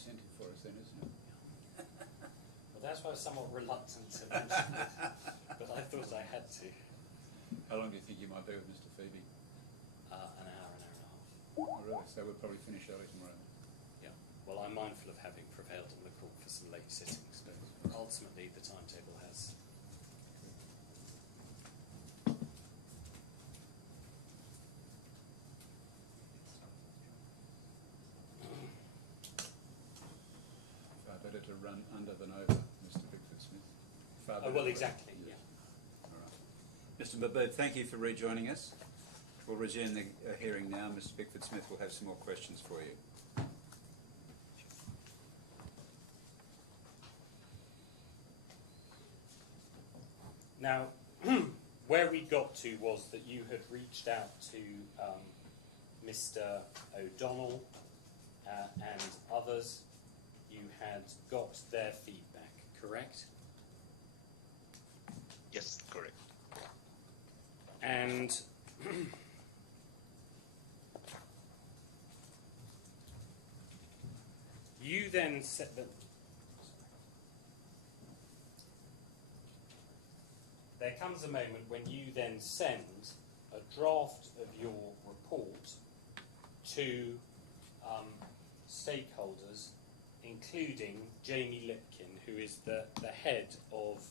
incentive for us then, isn't it? Well, that's why I was somewhat reluctant to mention it, but I thought I had to. How long do you think you might be with Mr. Phoebe? An hour and a half. Oh, really? So we'll probably finish early tomorrow. Yeah. Well, I'm mindful of having prevailed on the court for some late sittings, but ultimately the timetable has. Far better to run under than over, Mr. Bickford-Smith. Far better Well, to exactly, run. yeah. All right. Mr. Mahbood, thank you for rejoining us. We'll resume the hearing now. Mr. Bickford-Smith will have some more questions for you. Now, where we got to was that you had reached out to Mr. O'Donnell and others. You had got their feedback, correct? Yes, correct. And you then said that there comes a moment when you then send a draft of your report to stakeholders, including Jamie Lipkin, who is the head of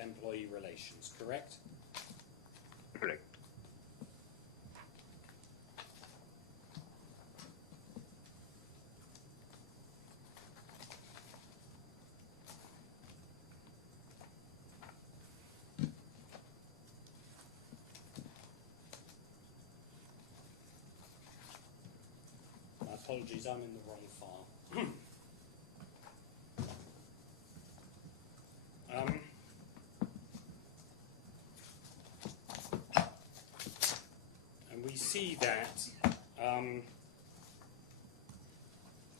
employee relations, correct? Correct. My apologies, I'm in the wrong file. And we see that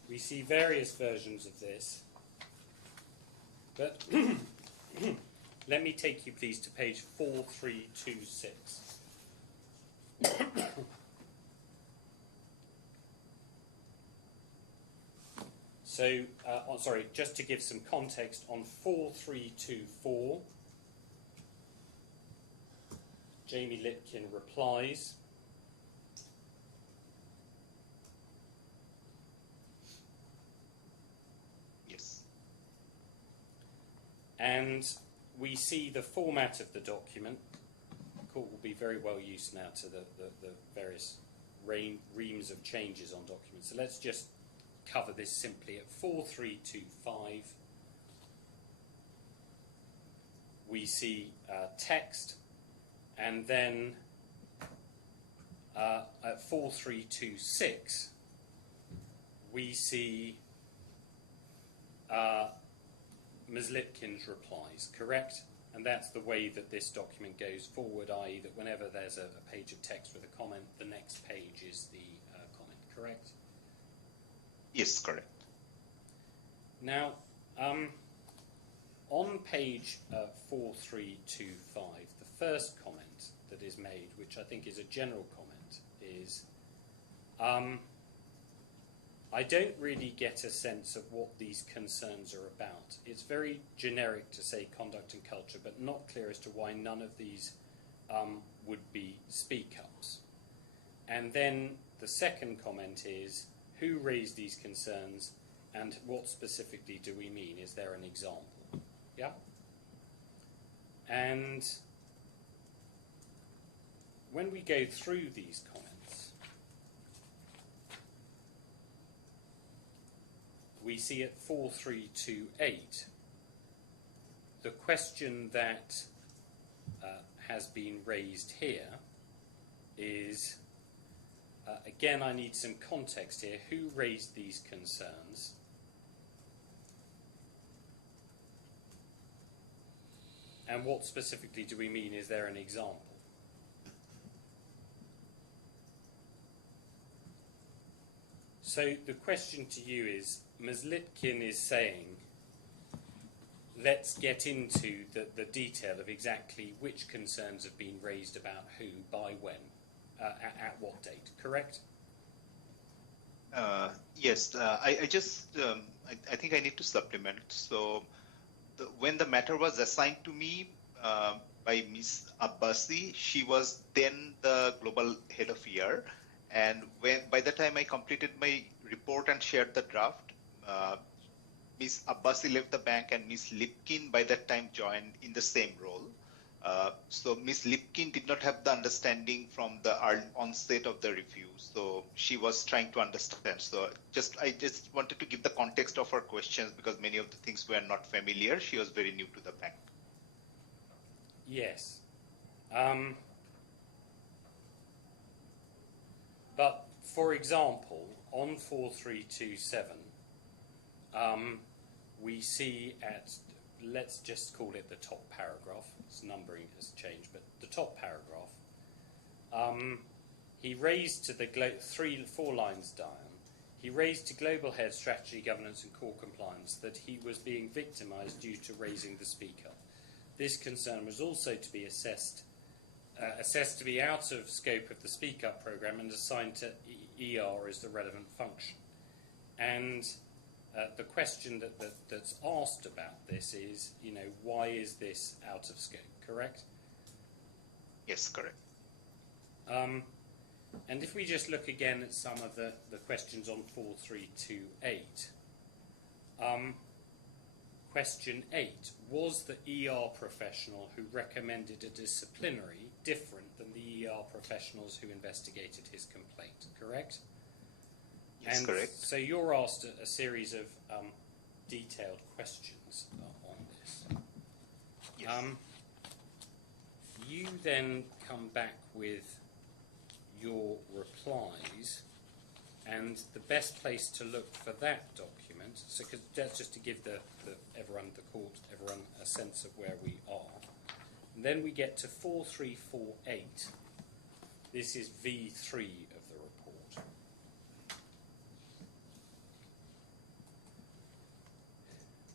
we see various versions of this, but let me take you please to page 4326. So, sorry, just to give some context, on 4324, Jamie Lipkin replies, Yes. and we see the format of the document. The court will be very well used now to the various reams of changes on documents. So let's just cover this simply. At 4325, we see text, and then at 4326, we see Ms. Lipkin's replies, correct? And that's the way that this document goes forward, i.e. that whenever there's a page of text with a comment, the next page is the comment, correct? Yes, correct. Now, on page 4325, the first comment that is made, which I think is a general comment, is I don't really get a sense of what these concerns are about. It's very generic to say conduct and culture, but not clear as to why none of these would be speak-ups. And then the second comment is, who raised these concerns and what specifically do we mean? Is there an example? Yeah? And when we go through these comments, we see at 4328, the question that has been raised here is, again, I need some context here. Who raised these concerns? And what specifically do we mean? Is there an example? So the question to you is, Ms. Lipkin is saying, let's get into the detail of exactly which concerns have been raised about who, by when, at what date, correct? Yes, I just, I think I need to supplement. So when the matter was assigned to me by Miss Abbasi, she was then the global head of ER. And by the time I completed my report and shared the draft, uh, Miss Abbasi left the bank and Miss Lipkin by that time joined in the same role. So Miss Lipkin did not have the understanding from the early onset of the review. So she was trying to understand. So I just wanted to give the context of her questions because many of the things were not familiar. She was very new to the bank. Yes. But for example, on 4327, we see at, let's just call it the top paragraph, its numbering has changed, but the top paragraph, he raised to the 4 lines down, he raised to global head strategy, governance and core compliance that he was being victimized due to raising the speaker. This concern was also to be assessed to be out of scope of the Speak Up programme and assigned to ER as the relevant function. And the question that's asked about this is, why is this out of scope, correct? Yes, correct. And if we just look again at some of the questions on 4328, question 8, was the ER professional who recommended a disciplinary different than the ER professionals who investigated his complaint, correct? Yes, and correct. So you're asked a series of detailed questions on this. Yes. You then come back with your replies, and the best place to look for that document, so cause that's just to give everyone a sense of where we are. And then we get to 4348. This is V3 of the report.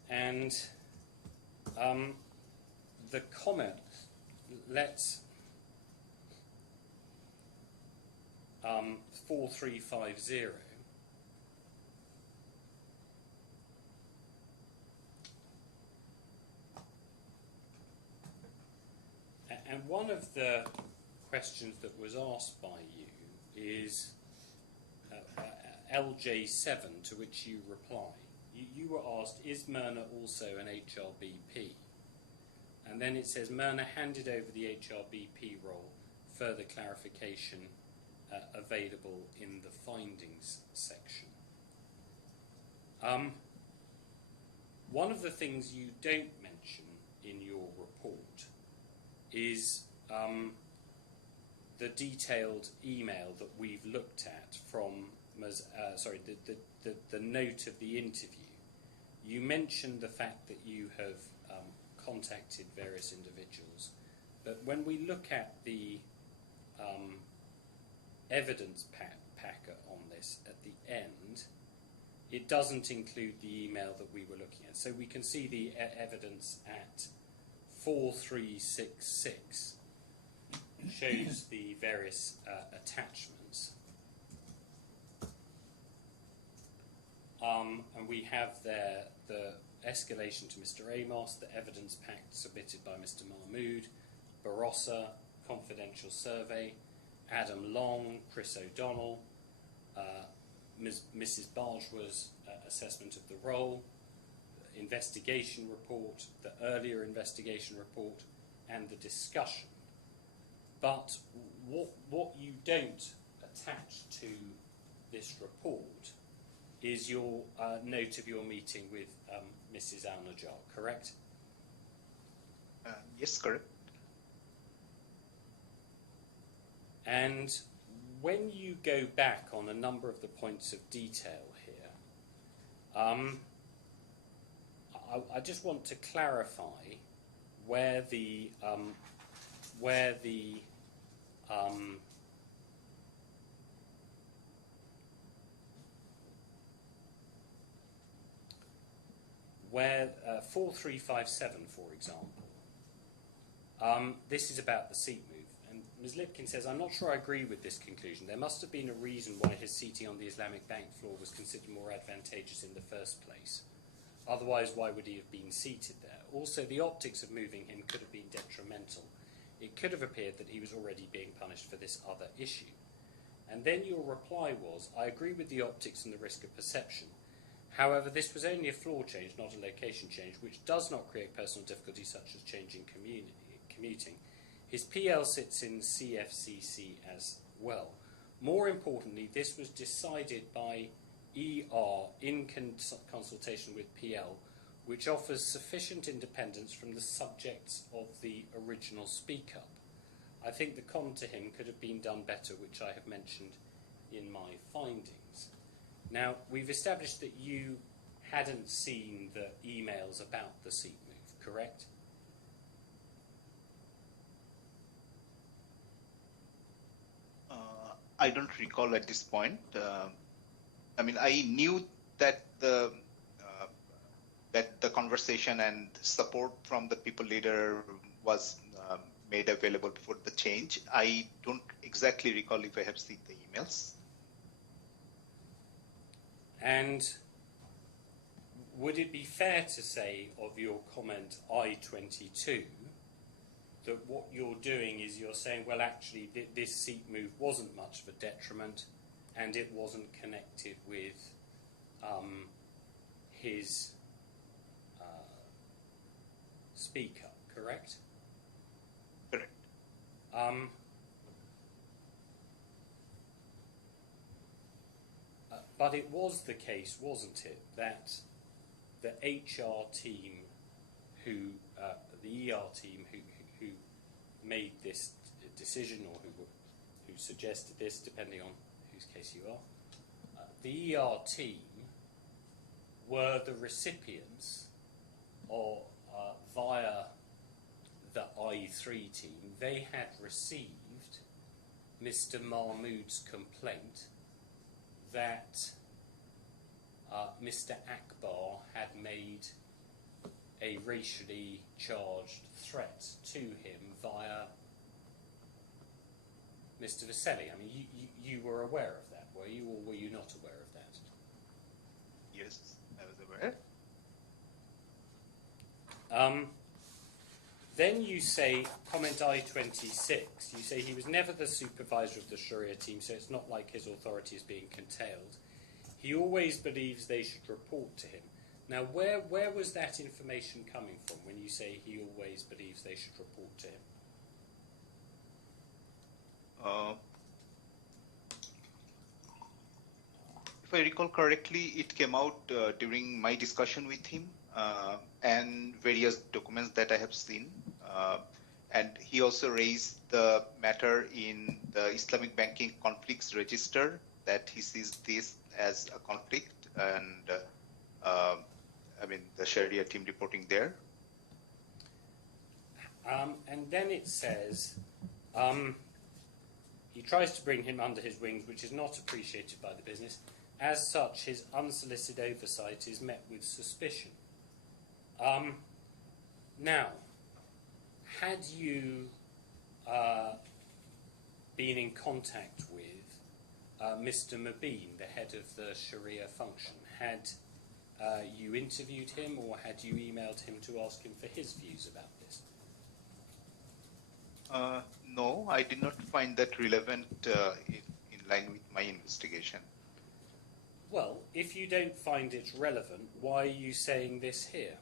And the comment, let's 4350. And one of the questions that was asked by you is LJ7, to which you reply. You were asked, is Myrna also an HRBP? And then it says, Myrna handed over the HRBP role. Further clarification available in the findings section. One of the things you don't mention in your report is the detailed email that we've looked at from, the note of the interview. You mentioned the fact that you have contacted various individuals, but when we look at the evidence packet on this at the end, it doesn't include the email that we were looking at. So we can see the evidence at 4366 shows the various attachments. And we have there the escalation to Mr. Amos, the evidence pack submitted by Mr. Mahmood, Barossa, confidential survey, Adam Long, Chris O'Donnell, Mrs. Bargewa's assessment of the role, investigation report, the earlier investigation report, and the discussion. But what you don't attach to this report is your note of your meeting with Mrs. Al-Najjar, correct? Yes, correct. And when you go back on a number of the points of detail here, I just want to clarify where the where 4357, for example, this is about the seat move, and Ms. Lipkin says, I'm not sure I agree with this conclusion. There must have been a reason why his seating on the Islamic Bank floor was considered more advantageous in the first place. Otherwise, why would he have been seated there? Also, the optics of moving him could have been detrimental. It could have appeared that he was already being punished for this other issue. And then your reply was, I agree with the optics and the risk of perception. However, this was only a floor change, not a location change, which does not create personal difficulties such as changing commuting. His PL sits in CFCC as well. More importantly, this was decided by ER in consultation with PL, which offers sufficient independence from the subjects of the original speak-up. I think the con to him could have been done better, which I have mentioned in my findings. Now, we've established that you hadn't seen the emails about the seat move, correct? I don't recall at this point. I mean, I knew that the conversation and support from the people leader was made available before the change. I don't exactly recall if I have seen the emails. And would it be fair to say of your comment I-22 that what you're doing is you're saying, well, actually, this seat move wasn't much of a detriment and it wasn't connected with his speak-up, correct? Correct. But it was the case, wasn't it, that the HR team the ER team who made this decision, or who suggested this, depending on whose case you are, the ER team were the recipients, or via the I3 team, they had received Mr. Mahmood's complaint that Mr. Akbar had made a racially charged threat to him via Mr. Vaselli. I mean, you were aware of that, were you, or were you not aware of that? Yes, I was aware. Then you say, comment I-26, you say he was never the supervisor of the Sharia team, so it's not like his authority is being curtailed. He always believes they should report to him. Now, where was that information coming from when you say he always believes they should report to him? If I recall correctly, it came out during my discussion with him and various documents that I have seen. And he also raised the matter in the Islamic Banking Conflicts Register, that he sees this as a conflict, and I mean the Sharia team reporting there. And then it says, he tries to bring him under his wings, which is not appreciated by the business. As such, his unsolicited oversight is met with suspicion. Now, had you been in contact with Mr. Mubin, the head of the Sharia function? Had you interviewed him, or had you emailed him to ask him for his views about this? No, I did not find that relevant in line with my investigation. Well, if you don't find it relevant, why are you saying this here?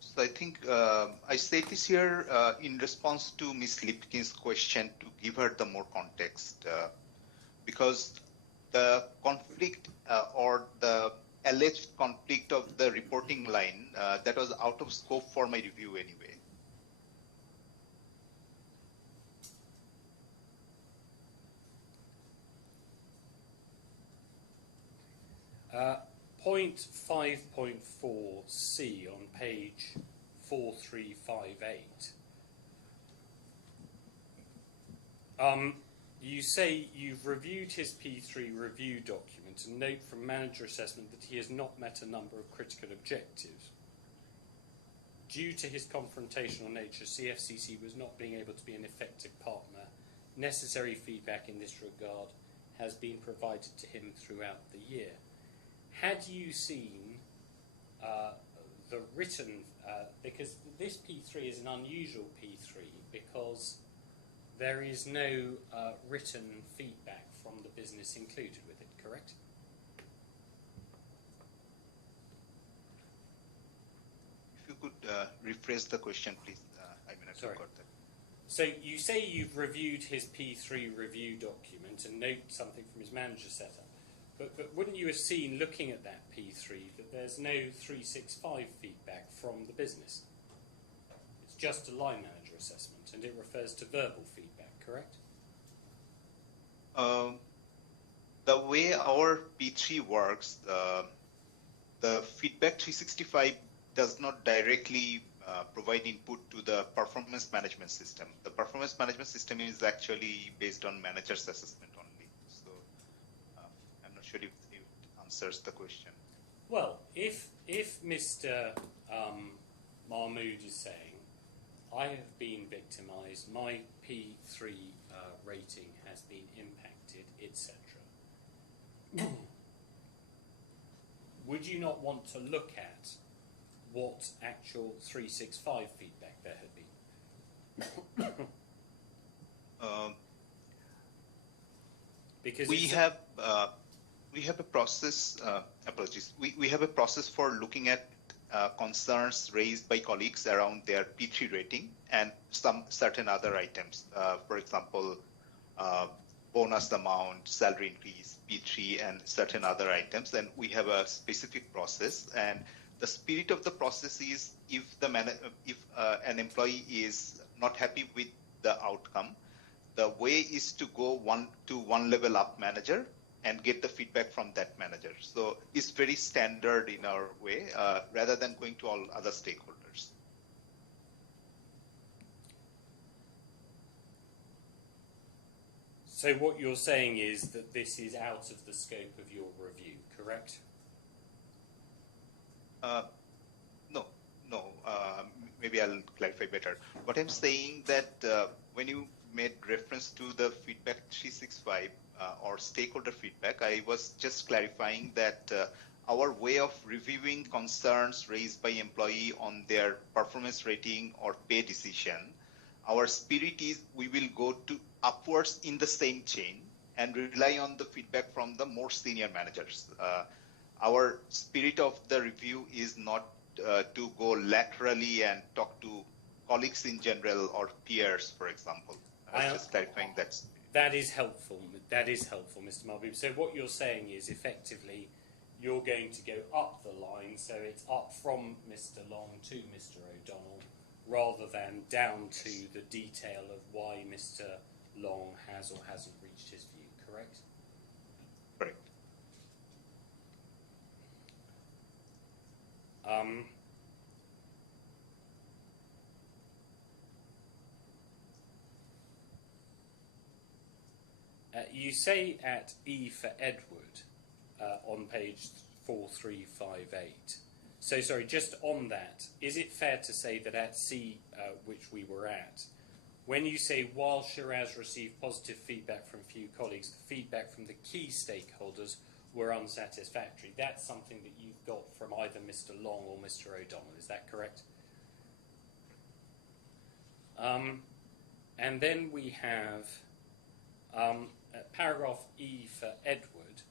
So I think I said this here in response to Ms. Lipkin's question, to give her the more context, because the conflict or the alleged conflict of the reporting line, that was out of scope for my review anyway. Point 5.4c on page 4358. You say you've reviewed his P3 review document and note from manager assessment that he has not met a number of critical objectives. Due to his confrontational nature, CFCC was not being able to be an effective partner. Necessary feedback in this regard has been provided to him throughout the year. Had you seen the written, because this P3 is an unusual P3 because there is no written feedback from the business included with it, correct? If you could rephrase the question, please. I mean, I Sorry. forgot that. So you say you've reviewed his P3 review document and note something from his manager setup, but wouldn't you have seen, looking at that P3, that there's no 365 feedback from the business? It's just a line manager assessment, and it refers to verbal feedback, correct? The way our P3 works, the feedback 365 does not directly provide input to the performance management system. The performance management system is actually based on manager's assessment only. So I'm not sure if it answers the question. Well, if Mr. Mahmood is saying, I have been victimised, my P3 rating has been impacted, etc., would you not want to look at what actual 365 feedback there had been? Because we have a process. Apologies. We have a process for looking at concerns raised by colleagues around their P3 rating and some certain other items. For example, bonus amount, salary increase, P3, and certain other items. And we have a specific process. And the spirit of the process is if an employee is not happy with the outcome, the way is to go one level up manager and get the feedback from that manager. So it's very standard in our way, rather than going to all other stakeholders. So what you're saying is that this is out of the scope of your review, correct? No. Maybe I'll clarify better. What I'm saying that when you made reference to the feedback 365 or stakeholder feedback, I was just clarifying that our way of reviewing concerns raised by employee on their performance rating or pay decision, our spirit is we will go to upwards in the same chain and rely on the feedback from the more senior managers. Our spirit of the review is not to go laterally and talk to colleagues in general or peers, for example. I was just clarifying that. That is helpful. That is helpful, Mr. Mahbub. So what you're saying is effectively you're going to go up the line, so it's up from Mr. Long to Mr. O'Donnell, rather than down to the detail of why Mr. Long has or hasn't reached his view, correct? Correct. You say at E for Edward on page 4358. So, sorry, just on that, is it fair to say that at C, which we were at, when you say while Shiraz received positive feedback from few colleagues, the feedback from the key stakeholders were unsatisfactory, that's something that you've got from either Mr. Long or Mr. O'Donnell, is that correct? And then we have paragraph E for Edward.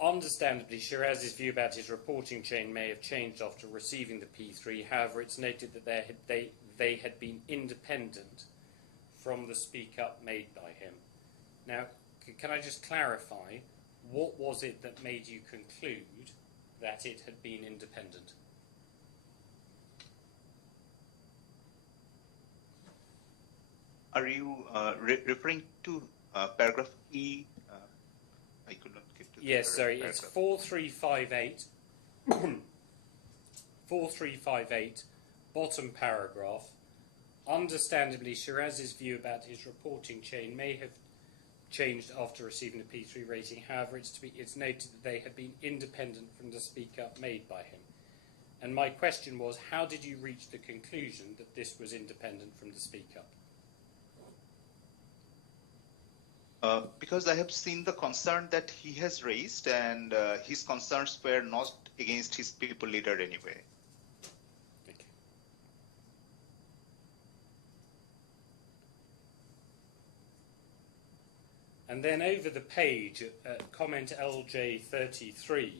Understandably, Shiraz's view about his reporting chain may have changed after receiving the P3. However, it's noted that they had been independent from the speak up made by him. Now, can I just clarify, what was it that made you conclude that it had been independent? Are you referring to paragraph E? I could not get to. Yes, sorry, it's 4358. 4358, bottom paragraph. Understandably, Shiraz's view about his reporting chain may have changed after receiving a P3 rating. However, it's noted that they had been independent from the speak up made by him. And my question was, how did you reach the conclusion that this was independent from the speak up? Because I have seen the concern that he has raised, and his concerns were not against his people leader anyway. Okay. And then over the page, comment LJ33,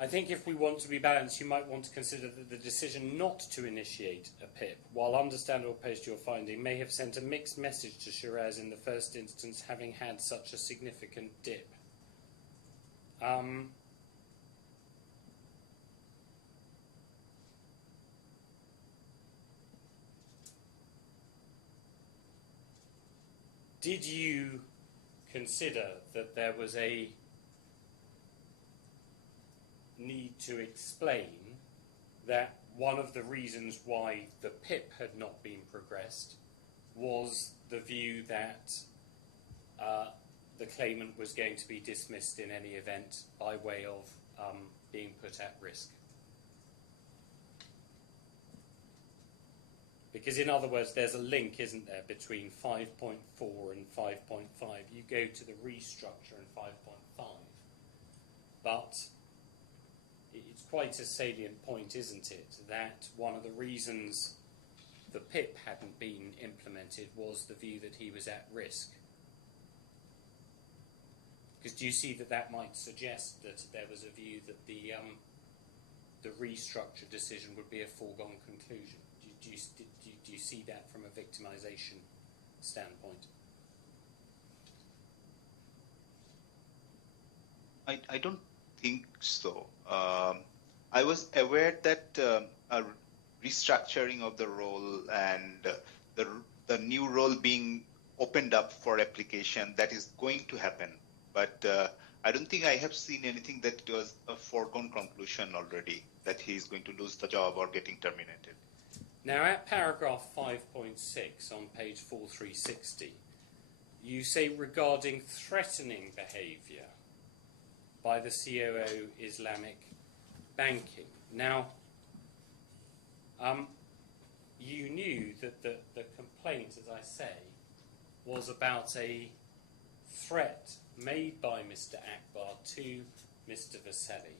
I think if we want to be balanced, you might want to consider that the decision not to initiate a PIP, while understandable post your finding, may have sent a mixed message to Shiraz in the first instance, having had such a significant dip. Did you consider that there was a need to explain that one of the reasons why the PIP had not been progressed was the view that the claimant was going to be dismissed in any event by way of being put at risk? Because in other words, there's a link, isn't there, between 5.4 and 5.5. You go to the restructure in 5.5, but it's quite a salient point, isn't it, that one of the reasons the PIP hadn't been implemented was the view that he was at risk. Because do you see that that might suggest that there was a view that the restructure decision would be a foregone conclusion? Do you see that from a victimisation standpoint? I don't think so. I was aware that a restructuring of the role and the new role being opened up for application, that is going to happen. But I don't think I have seen anything that was a foregone conclusion already, that he is going to lose the job or getting terminated. Now, at paragraph 5.6 on page 4360, you say regarding threatening behaviour by the COO Islamic Banking. Now, you knew that the complaint, as I say, was about a threat made by Mr. Akbar to Mr. Vasselli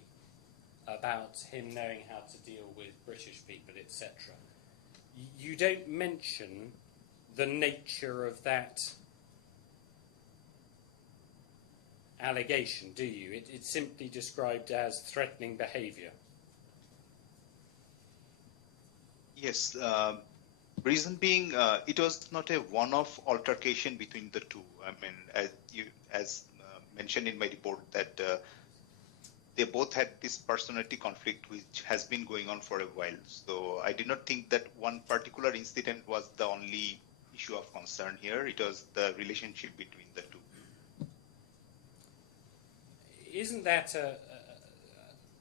about him knowing how to deal with British people, etc. You don't mention the nature of that allegation, do you? It's simply described as threatening behaviour. Yes. Reason being, it was not a one-off altercation between the two. I mean, as mentioned in my report, that they both had this personality conflict which has been going on for a while. So I did not think that one particular incident was the only issue of concern here. It was the relationship between the two. Isn't that a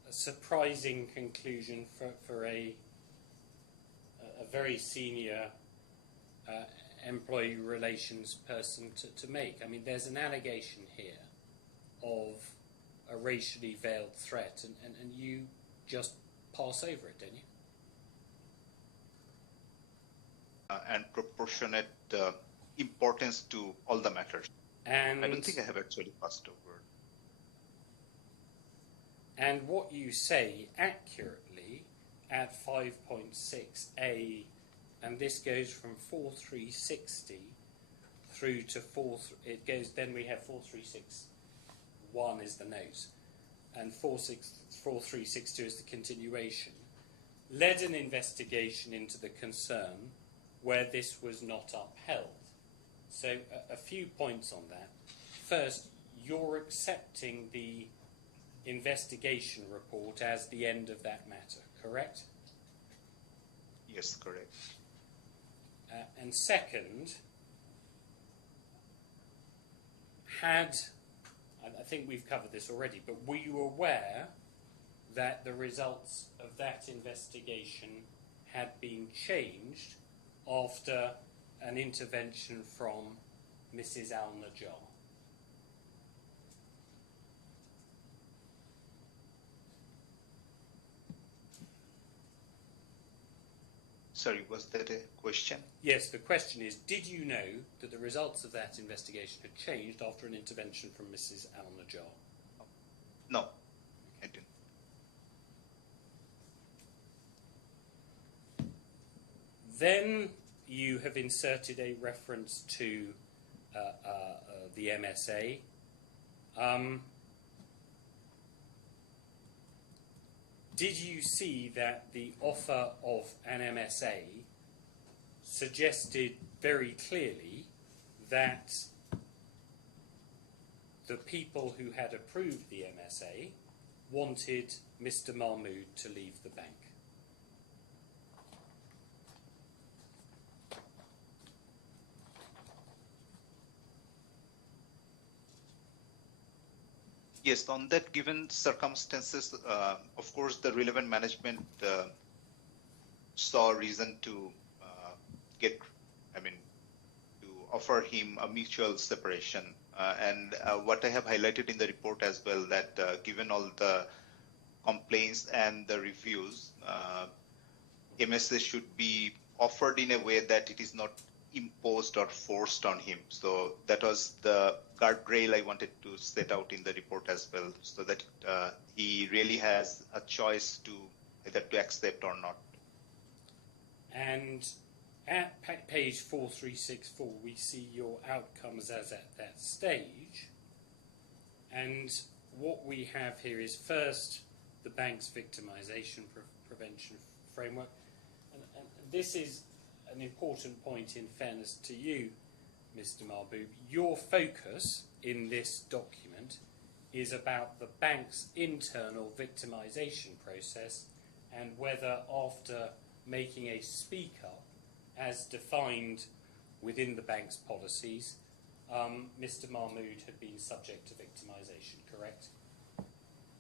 surprising conclusion for a very senior employee relations person to make? I mean, there's an allegation here of a racially veiled threat, and you just pass over it, don't you? And proportionate importance to all the matters. And I don't think I have actually passed over. And what you say accurately at 5.6a, and this goes from 4360 through to it goes, then we have 4361 is the note, and 4362 is the continuation, led an investigation into the concern where this was not upheld. So a few points on that. First, you're accepting the investigation report as the end of that matter, correct? Yes, correct. And second, I think we've covered this already, but were you aware that the results of that investigation had been changed after an intervention from Mrs. Al-Najjar? Sorry, was that a question? Yes, the question is, did you know that the results of that investigation had changed after an intervention from Mrs. Al-Najjar? No, I didn't. Then you have inserted a reference to the MSA. Did you see that the offer of an MSA suggested very clearly that the people who had approved the MSA wanted Mr. Mahmood to leave the bank? Yes, on that given circumstances, of course, the relevant management saw reason to to offer him a mutual separation. And what I have highlighted in the report as well, that given all the complaints and the reviews, MSA should be offered in a way that it is not imposed or forced on him. So that was the guardrail I wanted to set out in the report as well, so that he really has a choice to either to accept or not. And at page 4364, we see your outcomes as at that stage. And what we have here is first the bank's victimization prevention framework. And this is an important point in fairness to you, Mr. Mahbub. Your focus in this document is about the bank's internal victimization process and whether after making a speak up as defined within the bank's policies, Mr. Mahmood had been subject to victimization, correct?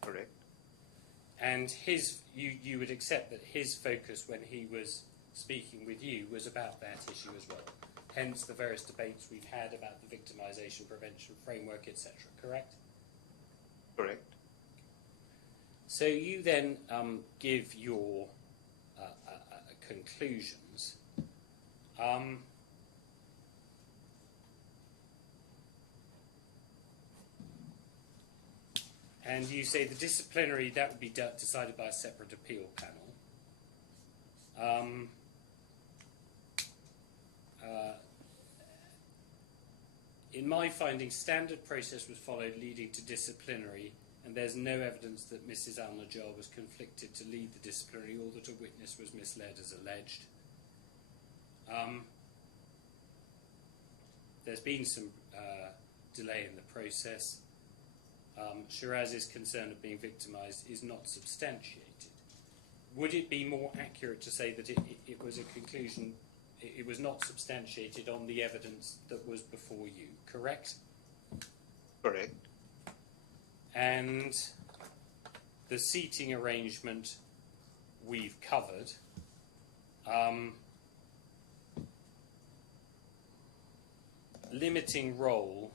Correct. And you would accept that his focus when he was speaking with you was about that issue as well. Hence the various debates we've had about the victimization prevention framework, etc. Correct? Correct. So you then give your conclusions. And you say the disciplinary, that would be decided by a separate appeal panel. In my findings, standard process was followed leading to disciplinary, and there's no evidence that Mrs. Al-Najjar was conflicted to lead the disciplinary or that a witness was misled as alleged. There's been some delay in the process. Shiraz's concern of being victimised is not substantiated. Would it be more accurate to say that it was a conclusion, it was not substantiated on the evidence that was before you, correct? Correct. And the seating arrangement we've covered. Limiting role,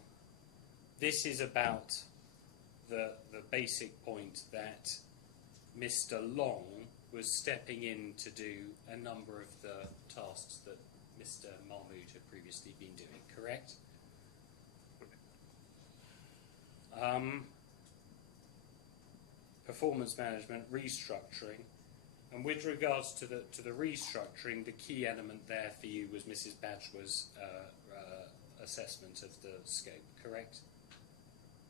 this is about the basic point that Mr. Long was stepping in to do a number of the tasks that Mr. Mahmood had previously been doing, correct? Performance management, restructuring, and with regards to the restructuring, the key element there for you was Mrs. Bajwa's assessment of the scope, correct?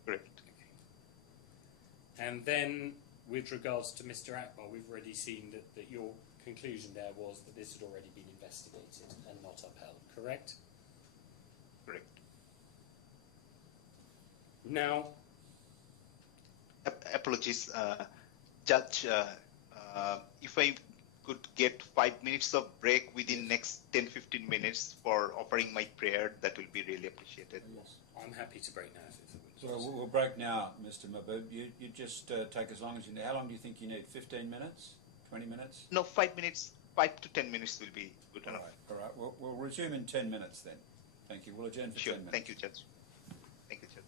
Correct. Okay. And then, with regards to Mr. Akbar, we've already seen that your conclusion there was that this had already been investigated and not upheld, correct? Correct. Now, apologies, Judge. If I could get 5 minutes of break within next 10-15 minutes for offering my prayer, that will be really appreciated. I'm happy to break now if it Well, we'll break now, Mr. Mahbub. You just take as long as you need. How long do you think you need? 15 minutes? 20 minutes? No, 5 minutes, 5 to 10 minutes will be good enough. All right. We'll resume in 10 minutes then. Thank you. We'll adjourn for Sure. 10 minutes. Thank you, Judge. Thank you, Judge.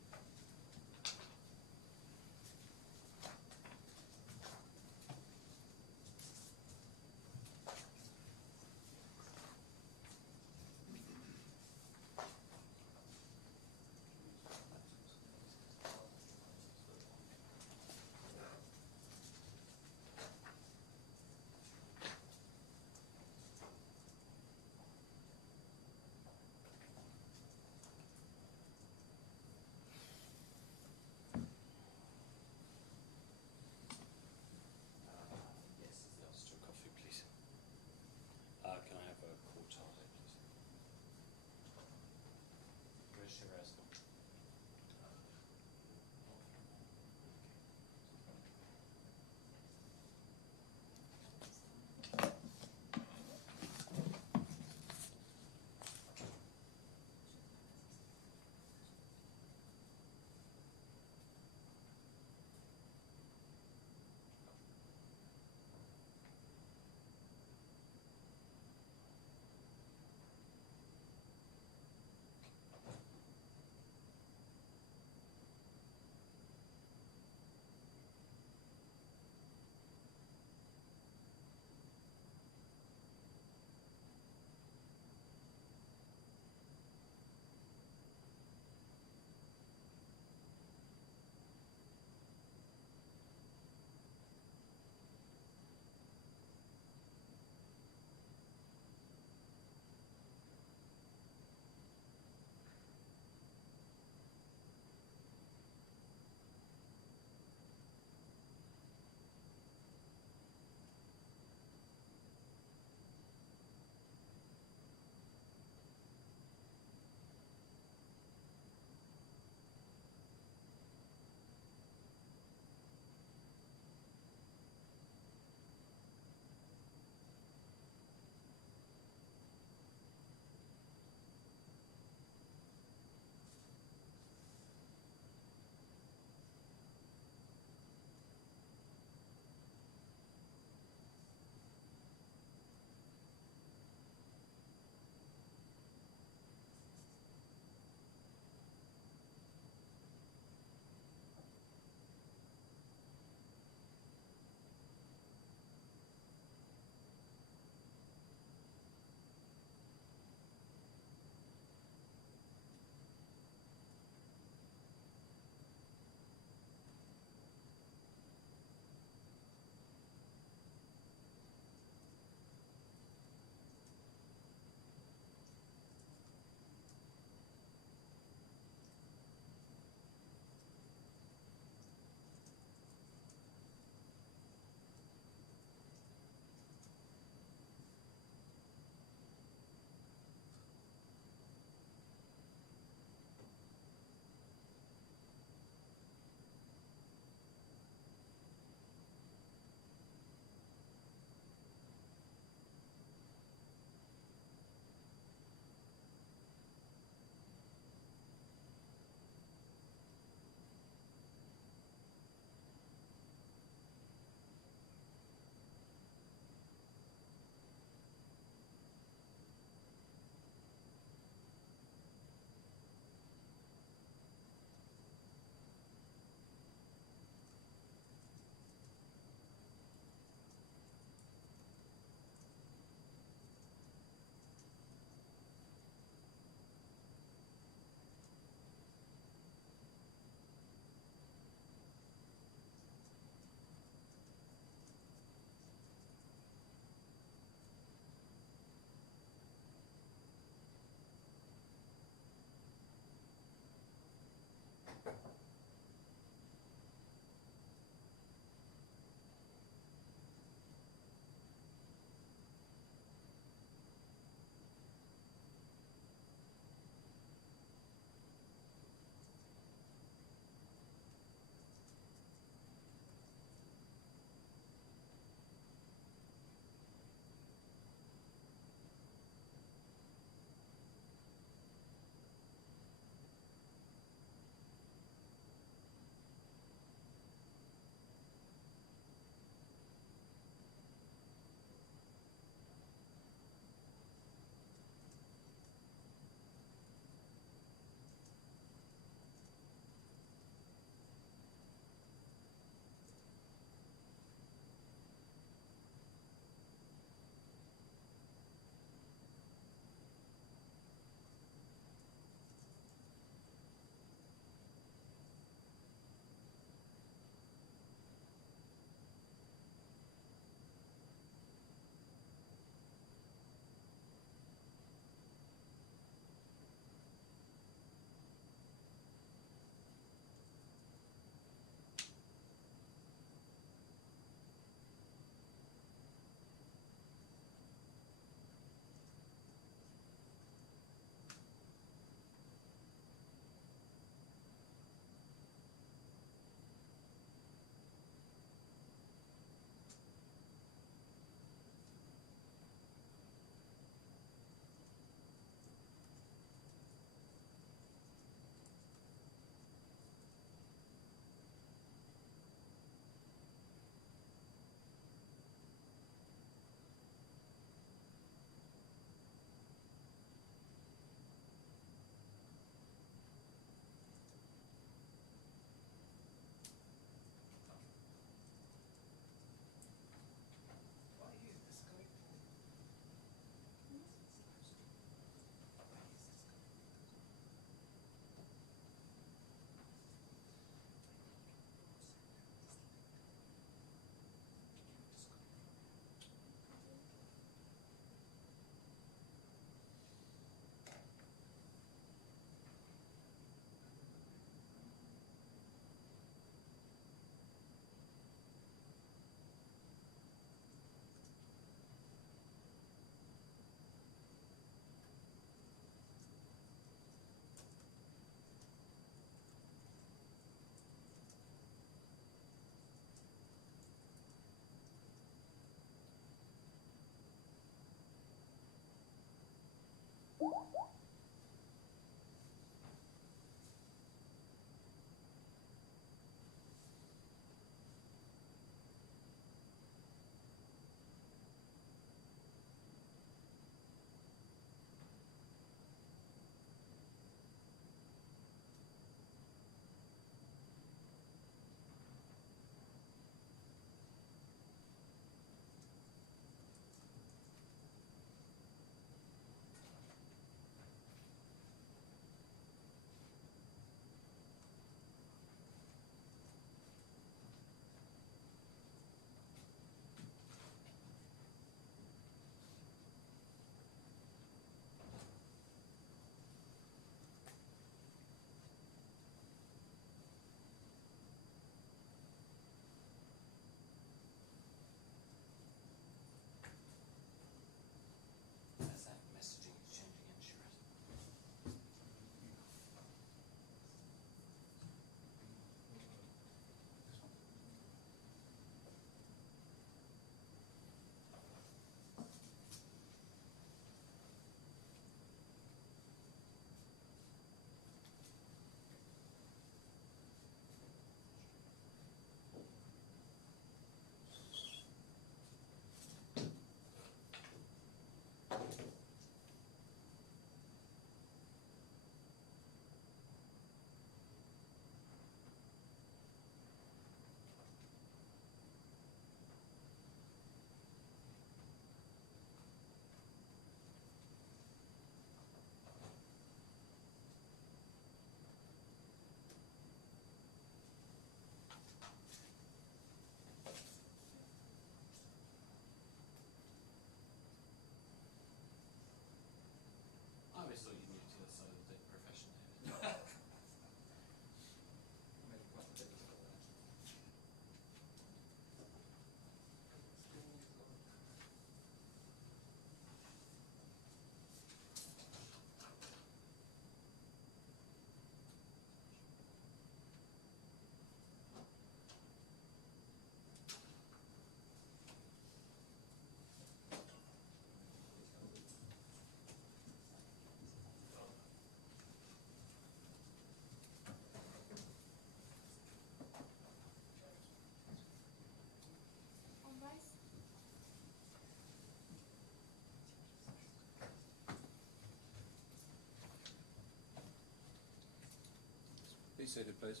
Be seated, please.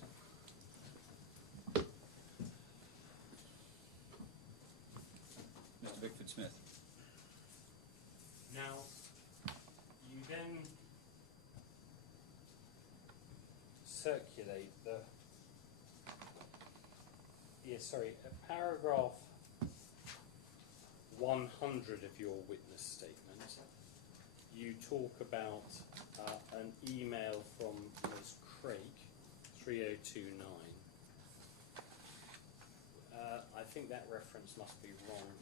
Mr. Bickford-Smith. Now, you then circulate paragraph 100 of your witness statement. You talk about an email from Ms. Craig, 3029. I think that reference must be wrong.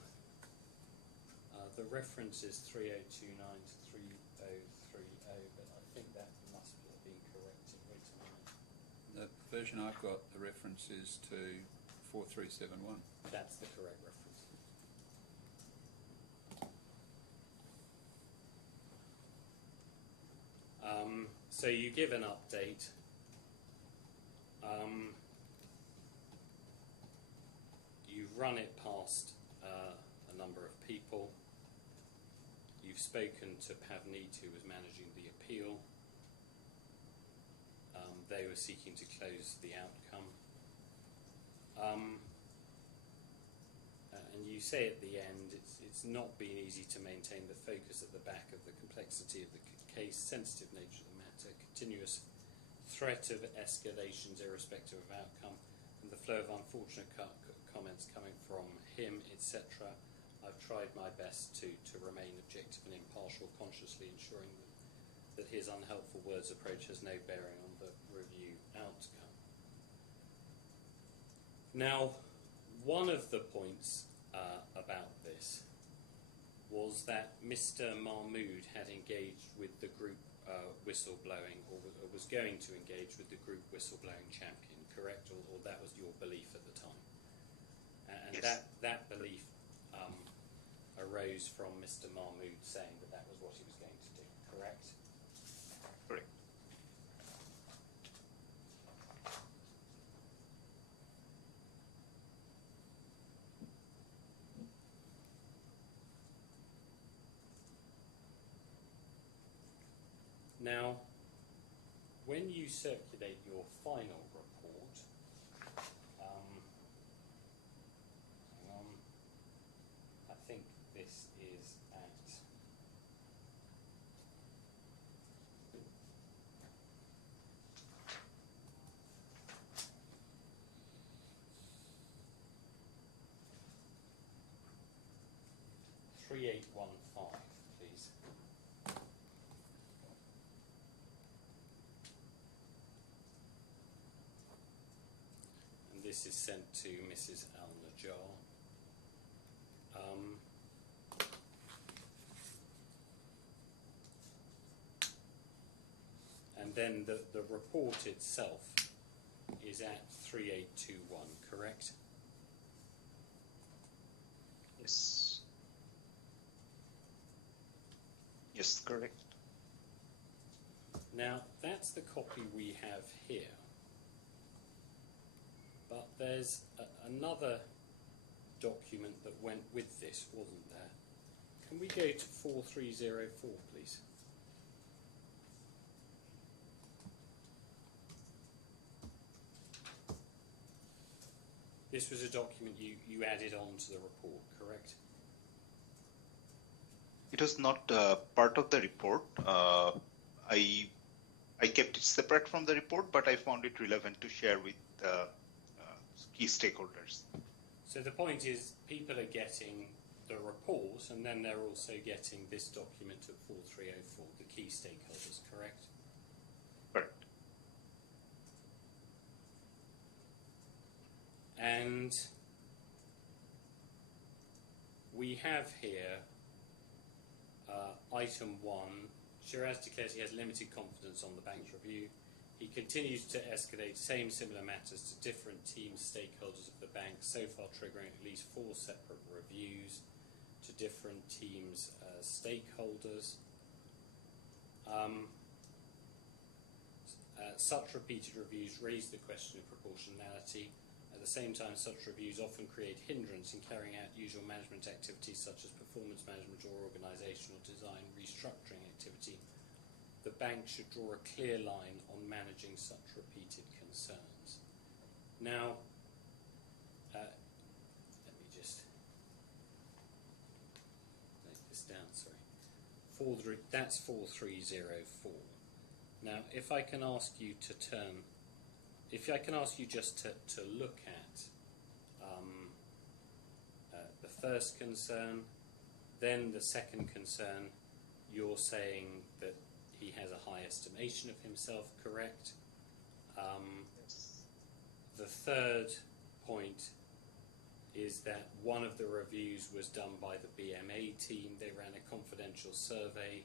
The reference is 3029 to 3030, but I think that must have been corrected. Wait a minute. The version I've got, the reference is to 4371. That's the correct reference. So you give an update. You run it past a number of people. You've spoken to Pavneet, who was managing the appeal. They were seeking to close the outcome. And you say at the end, it's not been easy to maintain the focus at the back of the complexity of the case, sensitive nature of the matter, continuous threat of escalations irrespective of outcome, and the flow of unfortunate comments coming from him, etc. I've tried my best to remain objective and impartial, consciously ensuring that his unhelpful words approach has no bearing on the review outcome. Now, one of the points about this was that Mr. Mahmood had engaged with the group whistleblowing, or was going to engage with the group whistleblowing champion, correct? Or that was your belief at the time? And yes. that belief arose from Mr. Mahmood saying that was what he was going to do, correct? Correct. Now, when you circulate your final report, hang on, I think this is at (3815), please. This is sent to Mrs. Al-Najjar. And then the report itself is at 3821, correct? Yes. Yes, correct. Now, that's the copy we have here. But there's another document that went with this, wasn't there? Can we go to 4304, please? This was a document you added on to the report, correct? It was not part of the report. I kept it separate from the report, but I found it relevant to share with key stakeholders. So the point is, people are getting the report, and then they're also getting this document at 4304, the key stakeholders, correct? Correct. And we have here item 1. Shiraz declares he has limited confidence on the bank's review. He continues to escalate similar matters to different team stakeholders of the bank, so far triggering at least 4 separate reviews to different teams' stakeholders. Such repeated reviews raise the question of proportionality. At the same time, such reviews often create hindrance in carrying out usual management activities such as performance management or organisational design restructuring activity. The bank should draw a clear line on managing such repeated concerns. Now, let me just note this down, sorry. That's 4304. Now, if I can ask you to just to look at the first concern, then the second concern, you're saying that he has a high estimation of himself, correct? Yes. The third point is that one of the reviews was done by the BMA team. They ran a confidential survey.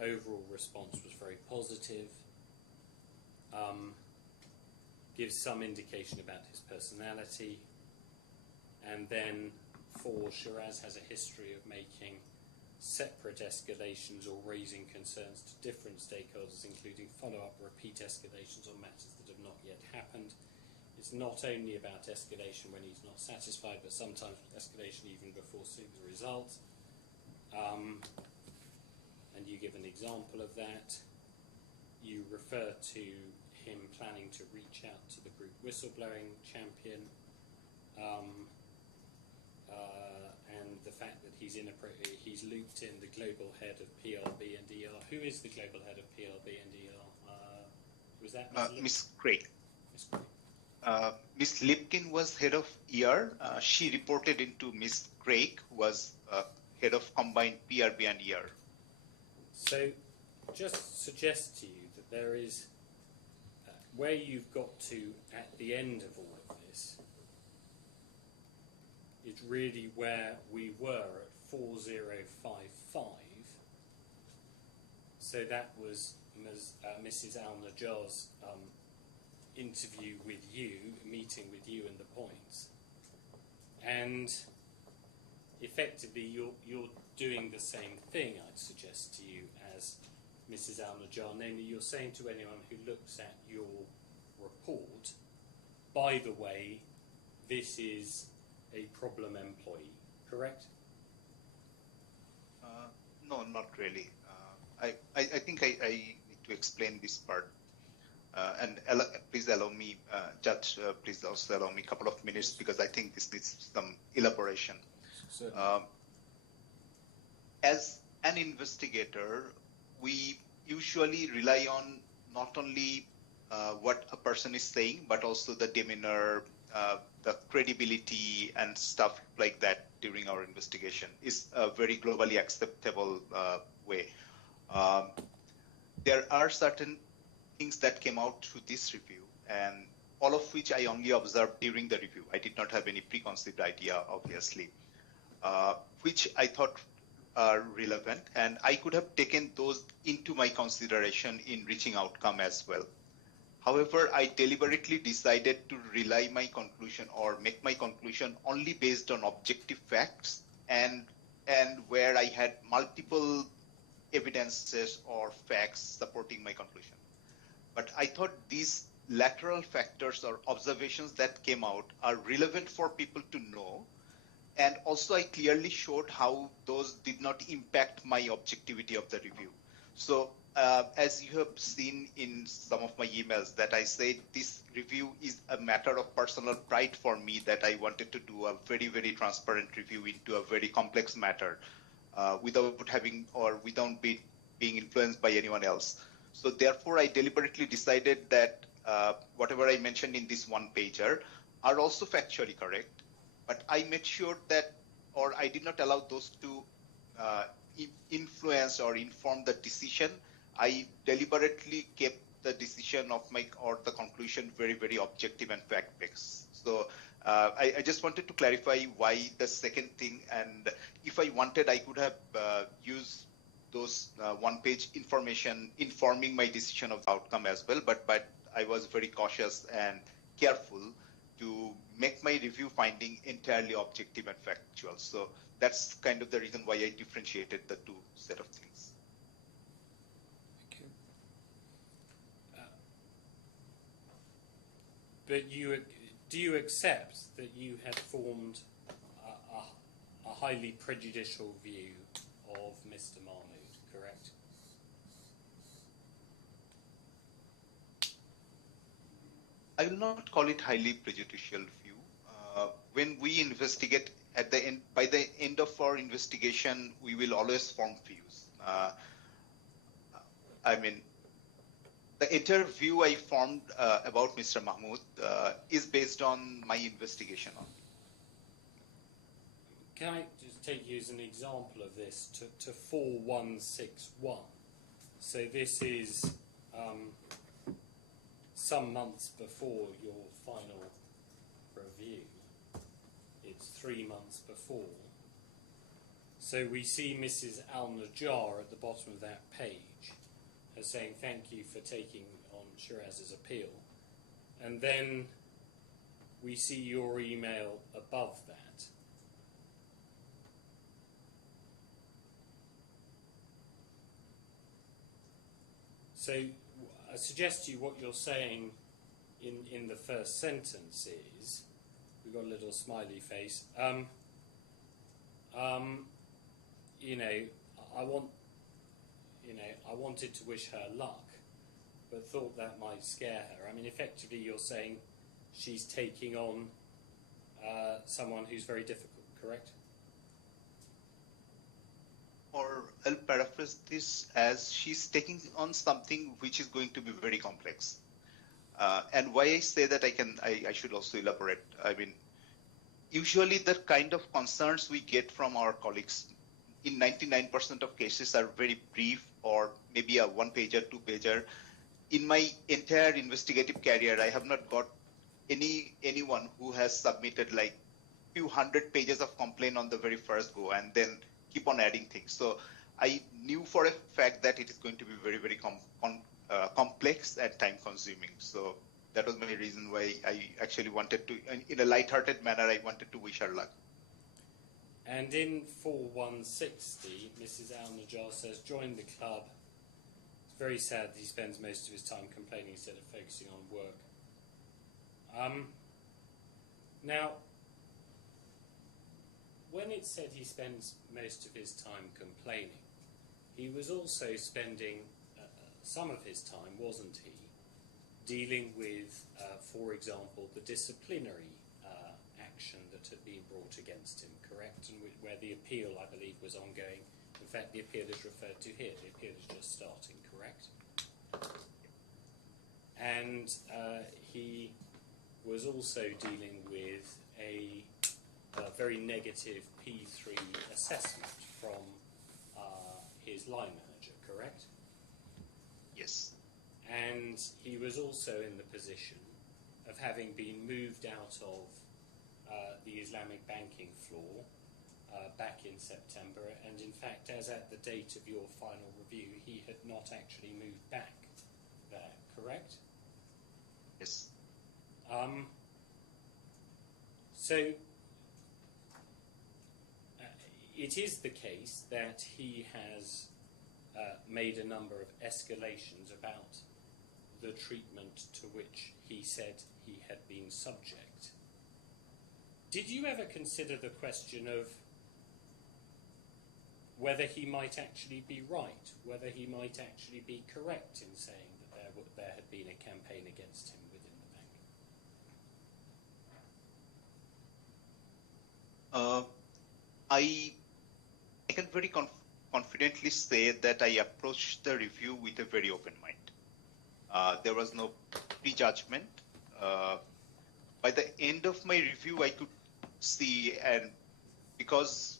Overall response was very positive. Gives some indication about his personality. And then 4, Shiraz has a history of making separate escalations or raising concerns to different stakeholders, including follow-up repeat escalations on matters that have not yet happened. It's not only about escalation when he's not satisfied, but sometimes escalation even before seeing the result. And you give an example of that. You refer to him planning to reach out to the group whistleblowing champion, and the fact that he's looped in the global head of PLB and ER. Who is the global head of PLB and ER? Was that Miss Craig? Miss Craig. Miss Lipkin was head of ER. She reported into Miss Craig, who was head of combined PRB and ER. So, just suggest to you that there is, where you've got to at the end of all of this, is really where we were at 4055. So that was Mrs. Al-Najjar's interview with you, meeting with you and the points. And effectively you're doing the same thing, I'd suggest to you, as Mrs. Al-Najjar, namely you're saying to anyone who looks at your report, by the way, this is a problem employee, correct? No, not really. I think I need to explain this part. Please allow me, Judge, please also allow me a couple of minutes because I think this needs some elaboration. As an investigator, we usually rely on not only what a person is saying, but also the demeanor, the credibility and stuff like that during our investigation is a very globally acceptable way. There are certain things that came out through this review, and all of which I only observed during the review. I did not have any preconceived idea, obviously, which I thought are relevant, and I could have taken those into my consideration in reaching outcome as well. However, I deliberately decided to rely my conclusion or make my conclusion only based on objective facts and where I had multiple evidences or facts supporting my conclusion. But I thought these lateral factors or observations that came out are relevant for people to know. And also I clearly showed how those did not impact my objectivity of the review. So as you have seen in some of my emails that I said this review is a matter of personal pride for me, that I wanted to do a very, very transparent review into a very complex matter without being influenced by anyone else. So therefore I deliberately decided that whatever I mentioned in this one pager are also factually correct. But I made sure that, or I did not allow those to influence or inform the decision. I deliberately kept the decision of the conclusion very, very objective and fact-based. So I just wanted to clarify why the second thing, and if I wanted, I could have used those one-page information informing my decision of the outcome as well. But I was very cautious and careful to make my review finding entirely objective and factual. So that's kind of the reason why I differentiated the two set of things. Thank you. But do you accept that you had formed a highly prejudicial view of Mr. Mahmood, correct? I will not call it highly prejudicial view. When we investigate at the end, by the end of our investigation, we will always form views. I mean, the entire view I formed about Mr. Mahmood is based on my investigation on. Can I just take you as an example of this to 4161? So this is some months before your final review. It's 3 months before. So we see Mrs. Al-Najjar at the bottom of that page as saying thank you for taking on Shiraz's appeal. And then we see your email above that. So I suggest to you what you're saying in the first sentence is, we've got a little smiley face, you know, I wanted to wish her luck, but thought that might scare her. I mean, effectively you're saying she's taking on someone who's very difficult, correct? Or I'll paraphrase this as she's taking on something which is going to be very complex. And why I say that, I should also elaborate. I mean, usually the kind of concerns we get from our colleagues in 99% of cases are very brief, or maybe a 1-pager, 2-pager. In my entire investigative career, I have not got anyone who has submitted like few hundred pages of complaint on the very first go and then keep on adding things. So I knew for a fact that it is going to be very, very complex and time consuming. So that was my reason why I actually wanted to, in a light-hearted manner, I wanted to wish her luck. And in 4160, Mrs. Al-Najjar says, join the club. It's very sad that he spends most of his time complaining instead of focusing on work. Now, when it said he spends most of his time complaining, he was also spending some of his time, wasn't he, dealing with, for example, the disciplinary action that had been brought against him, correct? And where the appeal, I believe, was ongoing. In fact, the appeal is referred to here. The appeal is just starting, correct? And he was also dealing with a very negative P3 assessment from his line manager, correct? Yes. And he was also in the position of having been moved out of the Islamic banking floor back in September, and in fact, as at the date of your final review, he had not actually moved back there, correct? Yes. So it is the case that he has made a number of escalations about the treatment to which he said he had been subject. Did you ever consider the question of whether he might actually be right, whether he might actually be correct in saying that there had been a campaign against him within the bank? I can very confidently say that I approached the review with a very open mind. There was no prejudgment. By the end of my review, I could see, and because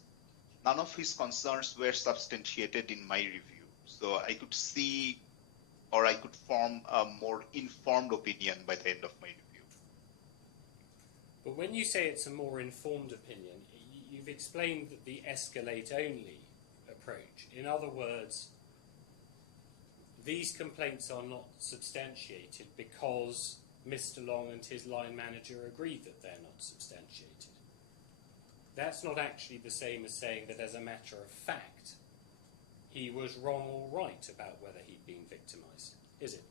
none of his concerns were substantiated in my review, so I could see, or I could form a more informed opinion by the end of my review. But when you say it's a more informed opinion, you've explained that the escalate-only approach. In other words, these complaints are not substantiated because Mr. Long and his line manager agree that they're not substantiated. That's not actually the same as saying that as a matter of fact, he was wrong or right about whether he'd been victimized, is it?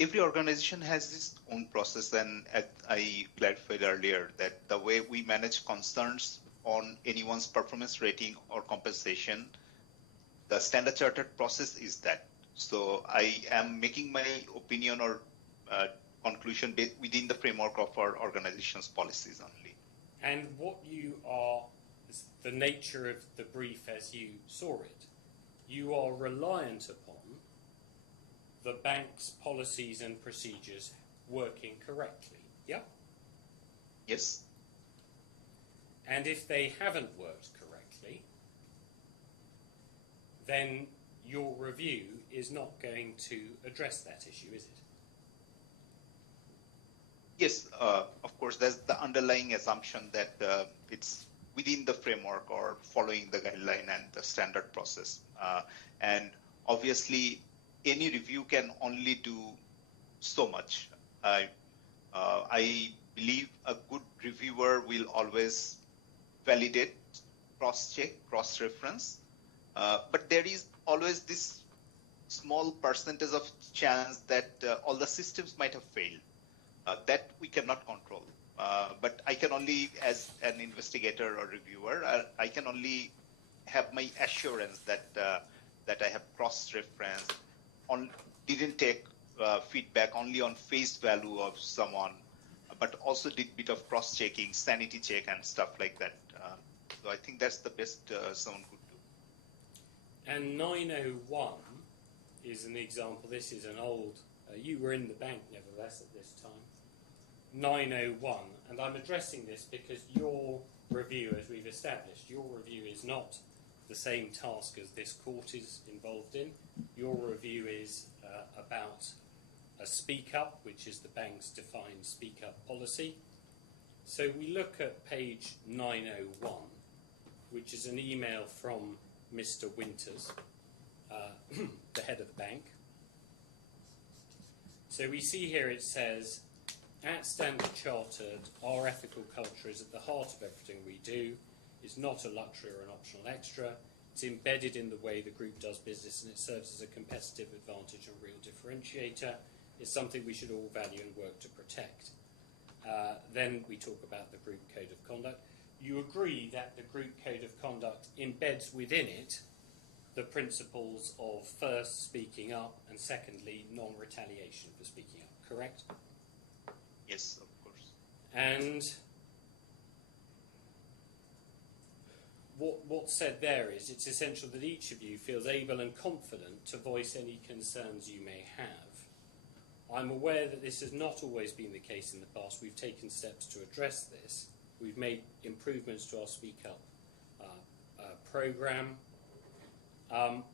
Every organization has its own process, and as I clarified earlier, that the way we manage concerns on anyone's performance rating or compensation, the Standard Chartered process is that So I am making my opinion or conclusion within the framework of our organization's policies only. And what you are, the nature of the brief as you saw it, you are reliant upon the bank's policies and procedures working correctly, yeah? Yes. And if they haven't worked correctly, then your review is not going to address that issue, is it? Yes, of course, there's the underlying assumption that it's within the framework or following the guideline and the standard process. And obviously, any review can only do so much. I believe a good reviewer will always validate, cross-check, cross-reference. But there is always this small percentage of chance that all the systems might have failed. That we cannot control. But I can only, as an investigator or reviewer, I can only have my assurance that that I have cross-referenced, didn't take feedback only on face value of someone, but also did a bit of cross-checking, sanity check and stuff like that. So I think that's the best someone could do. And 901 is an example. This is an old, you were in the bank nevertheless at this time. 901, and I'm addressing this because your review, as we've established, your review is not the same task as this court is involved in. Your review is about a speak up, which is the bank's defined speak up policy. So we look at page 901, which is an email from Mr. Winters, the head of the bank. So we see here it says, at Standard Chartered, our ethical culture is at the heart of everything we do. It's not a luxury or an optional extra. It's embedded in the way the group does business, and it serves as a competitive advantage and real differentiator. It's something we should all value and work to protect. Then we talk about the group code of conduct. You agree that the group code of conduct embeds within it the principles of first speaking up and secondly non-retaliation for speaking up, correct? Yes, of course. And what's said there is it's essential that each of you feels able and confident to voice any concerns you may have. I'm aware that this has not always been the case in the past. We've taken steps to address this. We've made improvements to our Speak Up programme.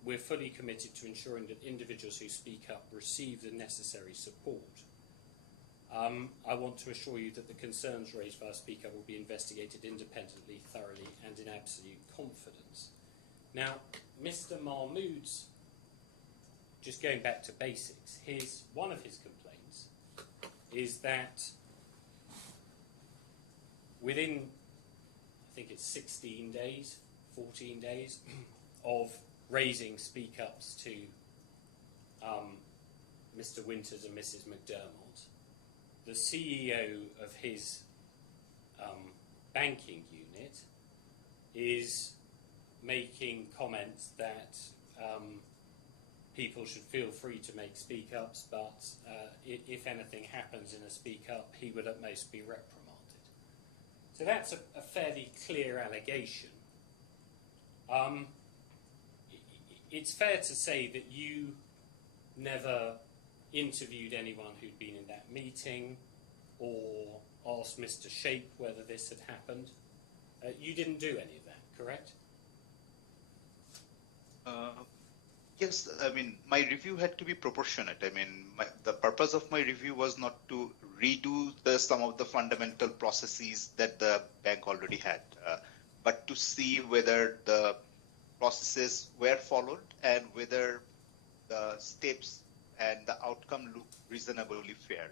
We're fully committed to ensuring that individuals who speak up receive the necessary support. I want to assure you that the concerns raised by Speak Up will be investigated independently, thoroughly, and in absolute confidence. Now, Mr. Mahmood's, just going back to basics, one of his complaints is that within, I think it's 16 days, 14 days, of raising Speak Ups to Mr. Winters and Mrs. McDermott, the CEO of his banking unit is making comments that people should feel free to make speak ups, but if anything happens in a speak up, he would at most be reprimanded. So that's a fairly clear allegation. It's fair to say that you never interviewed anyone who'd been in that meeting or asked Mr. Shape whether this had happened. You didn't do any of that, correct? Yes, I mean, my review had to be proportionate. I mean, the purpose of my review was not to redo some of the fundamental processes that the bank already had, but to see whether the processes were followed and whether the steps and the outcome looked reasonably fair.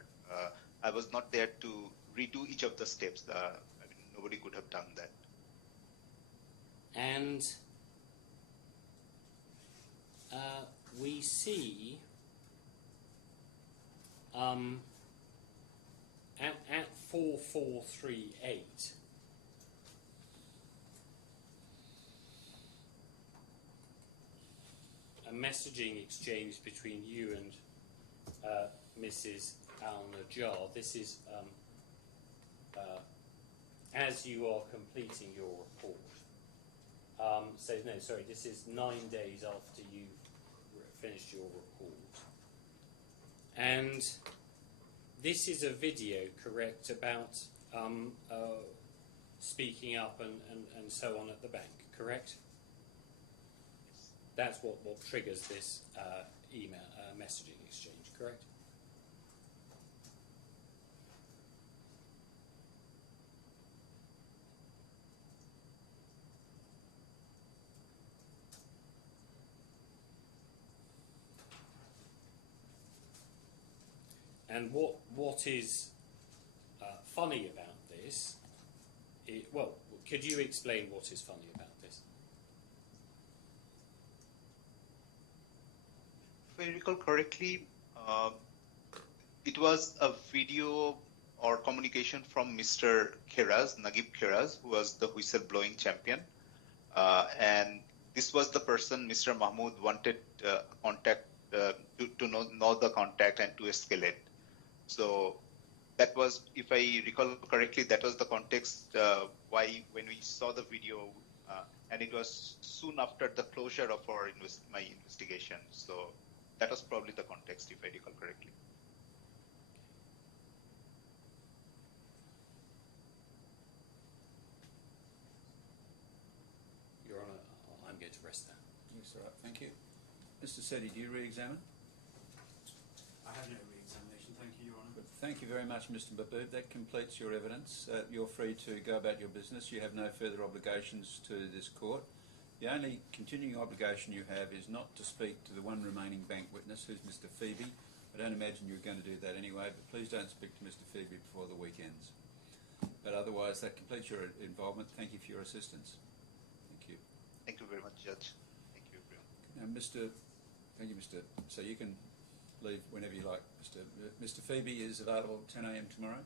I was not there to redo each of the steps. I mean, nobody could have done that. And we see at 4438, a messaging exchange between you and Mrs. Al-Najjar. This is as you are completing your report. This is 9 days after you've finished your report. And this is a video, correct, about speaking up and so on at the bank, correct? That's what triggers this email messaging exchange, correct? And what is funny about this? Could you explain what is funny about this? If I recall correctly, it was a video or communication from Mr. Kheraz, Naguib Kheraz, who was the whistleblowing champion. And this was the person Mr. Mahmood wanted contact to know the contact and to escalate. So that was, if I recall correctly, that was the context why when we saw the video, and it was soon after the closure of my investigation. So that was probably the context, if I recall correctly. Your Honour, I'm going to rest that. Yes, all right. Thank you. Mr. Sethi, do you re-examine? I have no re-examination. Thank you, Your Honour. Good. Thank you very much, Mr. Mahboub. That completes your evidence. You're free to go about your business. You have no further obligations to this court. The only continuing obligation you have is not to speak to the one remaining bank witness, who's Mr. Phoebe. I don't imagine you're going to do that anyway, but please don't speak to Mr. Phoebe before the weekends. But otherwise, that completes your involvement. Thank you for your assistance. Thank you. Thank you very much, Judge. Thank you, everyone. Now, thank you, Mr. So you can leave whenever you like, Mr. Phoebe is available at 10 a.m. tomorrow?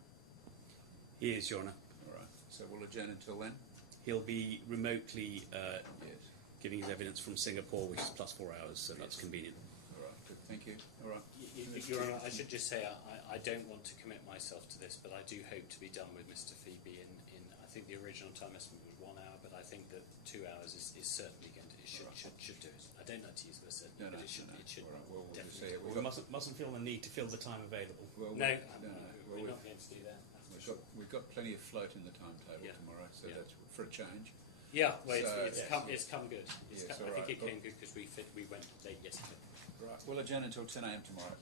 He is, Your Honour. All right. So we'll adjourn until then? He'll be remotely Yes. giving his evidence from Singapore, which is plus 4 hours, so that's convenient. All right. Good. Thank you. All right. Your Honour, I should just say I don't want to commit myself to this, but I do hope to be done with Mr. Phoebe in I think the original time estimate was 1 hour, but I think that 2 hours is certainly going to should do it. I don't like to use the word certainly, but it should. No. It should All right. Well, we'll just definitely. say it. We mustn't feel the need to fill the time available. Well, No, Well, we're not going to do that. we've got plenty of float in the timetable Yeah. tomorrow, so Yeah. that's for a change. Yeah, well, So- it's come good. Yes, I all think right. it came good because we went late yesterday. Right. We'll adjourn until 10 a.m. tomorrow.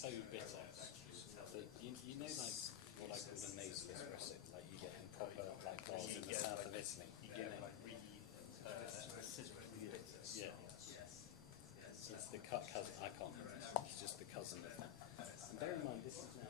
So bitter. But you know, like what I call the nasal espresso, like you get in proper like bars in the south of Italy. You know? Yeah. It's the cousin. I can't remember. It's just the cousin of that. And bear in mind, this is now